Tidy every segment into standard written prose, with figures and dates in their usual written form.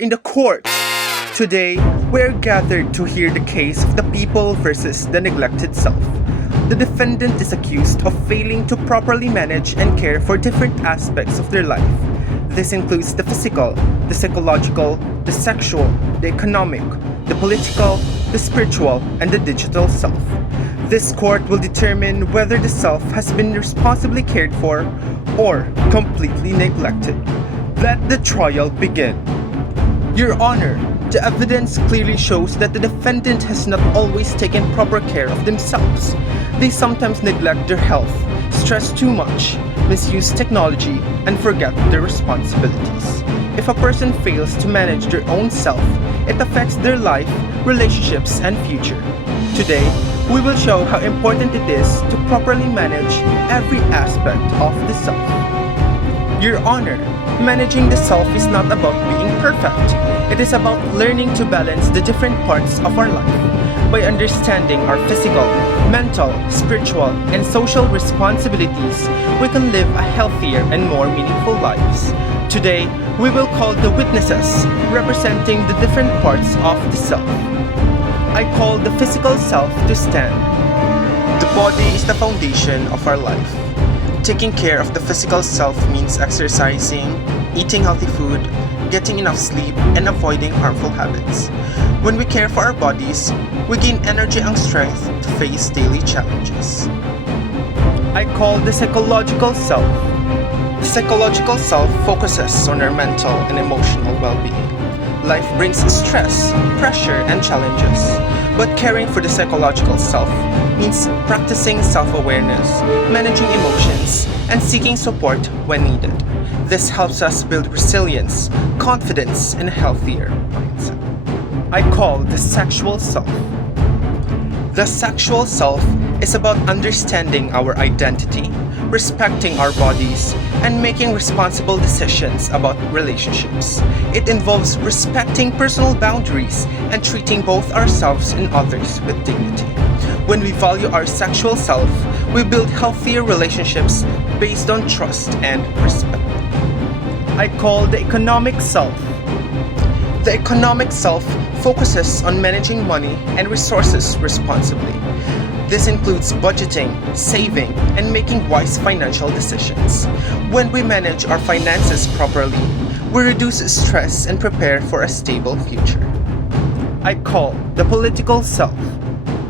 in the court. Today, we're gathered to hear the case of the people versus the neglected self. The defendant is accused of failing to properly manage and care for different aspects of their life. This includes the physical, the psychological, the sexual, the economic, the political, the spiritual, and the digital self. This court will determine whether the self has been responsibly cared for or completely neglected. Let the trial begin. Your Honor, the evidence clearly shows that the defendant has not always taken proper care of themselves. They sometimes neglect their health, stress too much, misuse technology, and forget their responsibilities. If a person fails to manage their own self, it affects their life, relationships, and future. Today, we will show how important it is to properly manage every aspect of the self. Your Honor, managing the self is not about being perfect. It is about learning to balance the different parts of our life. By understanding our physical, mental, spiritual, and social responsibilities, we can live a healthier and more meaningful lives. Today, we will call the witnesses representing the different parts of the self. I call the physical self to stand. The body is the foundation of our life. Taking care of the physical self means exercising, eating healthy food, getting enough sleep, and avoiding harmful habits. When we care for our bodies, we gain energy and strength to face daily challenges. I call the psychological self. The psychological self focuses on our mental and emotional well-being. Life brings stress, pressure, and challenges, but caring for the psychological self means practicing self-awareness, managing emotions, and seeking support when needed. This helps us build resilience, confidence, and a healthier mindset. I call the sexual self. The sexual self is about understanding our identity, respecting our bodies, and making responsible decisions about relationships. It involves respecting personal boundaries and treating both ourselves and others with dignity. When we value our sexual self, we build healthier relationships based on trust and respect. I call the economic self. The economic self focuses on managing money and resources responsibly. This includes budgeting, saving, and making wise financial decisions. When we manage our finances properly, we reduce stress and prepare for a stable future. I call the political self.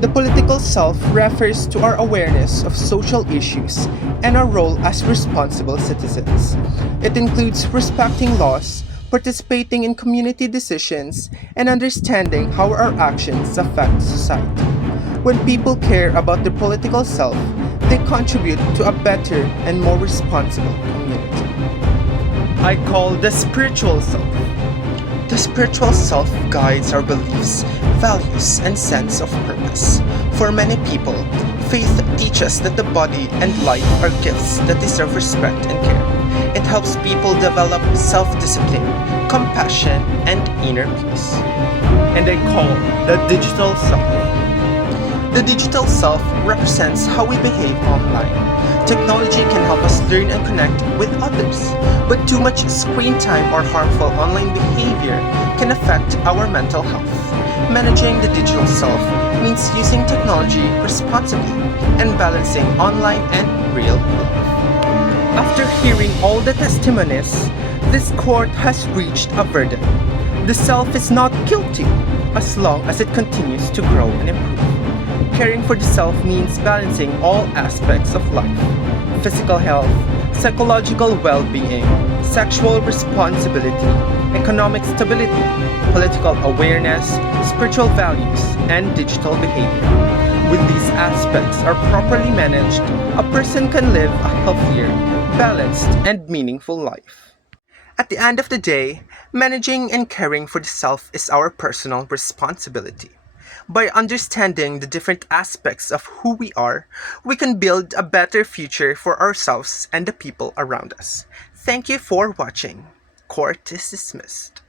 The political self refers to our awareness of social issues and our role as responsible citizens. It includes respecting laws, participating in community decisions, and understanding how our actions affect society. When people care about their political self, they contribute to a better and more responsible community. I call the spiritual self. The spiritual self guides our beliefs, values, and sense of purpose. For many people, faith teaches that the body and life are gifts that deserve respect and care. It helps people develop self-discipline, compassion, and inner peace. And I call the digital self. The digital self represents how we behave online. Technology can help us learn and connect with others, but too much screen time or harmful online behavior can affect our mental health. Managing the digital self means using technology responsibly and balancing online and real life. After hearing all the testimonies, this court has reached a verdict. The self is not guilty as long as it continues to grow and improve. Caring for the self means balancing all aspects of life: physical health, psychological well-being, sexual responsibility, economic stability, political awareness, spiritual values, and digital behavior. When these aspects are properly managed, a person can live a healthier, balanced, and meaningful life. At the end of the day, managing and caring for the self is our personal responsibility. By understanding the different aspects of who we are, we can build a better future for ourselves and the people around us. Thank you for watching. Court is dismissed.